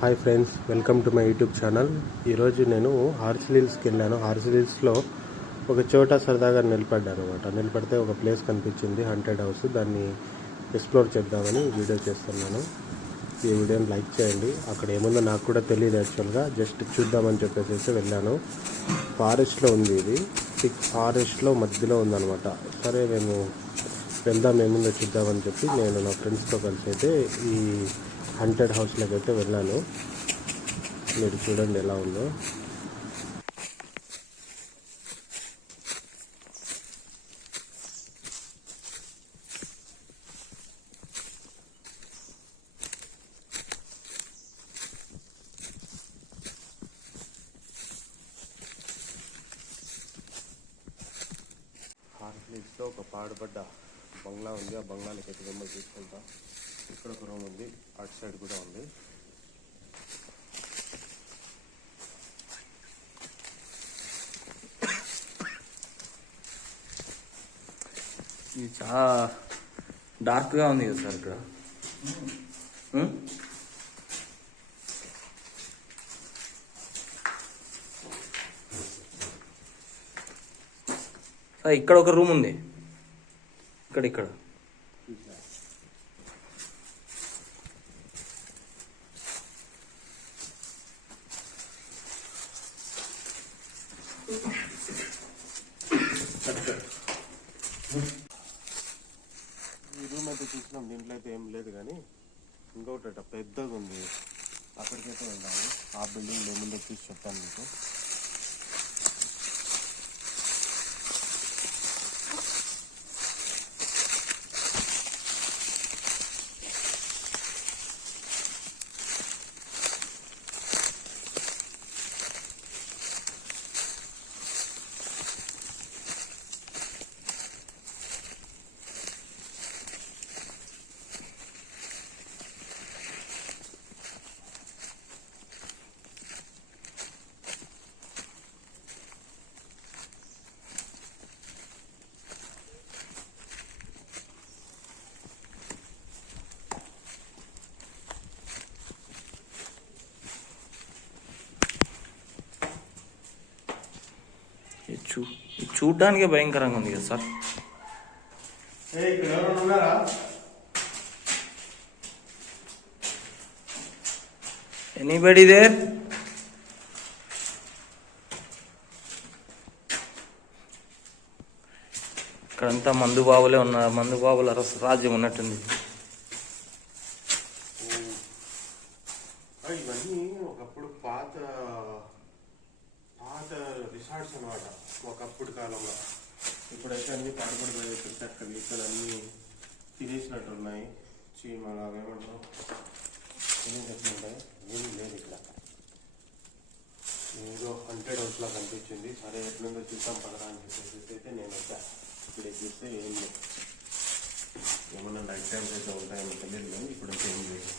Hi friends, welcome to my YouTube channel. ఈరోజు నేను హార్సిల్ హిల్స్కి వెళ్ళాను. హార్సిల్ హిల్స్లో ఒక చోట సరదాగా నిలబడ్డాను అనమాట. నిలబడితే ఒక ప్లేస్ కనిపించింది, హంటెడ్ హౌస్. దాన్ని ఎక్స్ప్లోర్ చేద్దామని వీడియో చేస్తున్నాను. ఈ వీడియోని లైక్ చేయండి. అక్కడ ఏముందో నాకు కూడా తెలియదు, యాక్చువల్గా జస్ట్ చూద్దామని చెప్పేసి వెళ్ళాను. ఫారెస్ట్లో ఉంది, ఇది ఫారెస్ట్లో మధ్యలో ఉందన్నమాట. సరే మేము వెళ్దాం, ఏముందో చూద్దామని చెప్పి నేను నా ఫ్రెండ్స్తో కలిసి అయితే ఈ హంటెడ్ హౌస్లోకి అయితే వెళ్ళాను. మీరు చూడండి ఎలా ఉందో. హార్సిల్ హిల్స్లో ఒక పాడుపడ్డ బంగ్లా ఉంది. ఆ బంగ్లాలోకి అయితే మిమ్మల్ని తీసుకెళ్తాం. ఇక్కడ ఒక రూమ్ ఉంది, అటు సైడ్ కూడా ఉంది. ఇది చాలా డార్క్గా ఉంది కదా సార్ ఇక్కడ. సార్ ఇక్కడ ఒక రూమ్ ఉంది, ఇక్కడ ఈ రూమ్ అయితే చూసినాం. దీంట్లో అయితే ఏం లేదు, కానీ ఇంకొకటి పెద్దగా ఉంది, అక్కడికైతే వెళ్ళాము. ఆ బిల్డింగ్ ఏముందో చూసి చెప్తాను మీకు. ఇది చూడ్డానికే భయంకరంగా ఉంది కదా సార్. Anybody there? ఇక్కడంతా మందు బాబులే ఉన్నారు, మందు బాబుల రాజ్యం ఉన్నట్టుంది. ఇవన్నీ ఒకప్పుడు పాత రిసార్ట్స్ అనమాట, ఒకప్పుడు కాలంలో. ఇప్పుడైతే అన్ని పాడుపడిపోయి పెట్టారు. ఇక్కడ అన్ని తినేసినట్టు ఉన్నాయి. చీమలు అవేమంటారు, తినేసినట్టున్నాయి. ఏమీ లేదు ఇక్కడ. ఏదో హంటెడ్ హౌస్ లా కనిపించింది. సరే ఎట్లుందో చూద్దాం పదరా అని చెప్పేసి అయితే నేను వచ్చా. ఇక్కడ చూస్తే ఏం లేదు. ఏమన్నా నైట్ టైమ్స్ అయితే ఉంటాయని తెలియదు, కానీ ఇప్పుడైతే ఏం లేదు.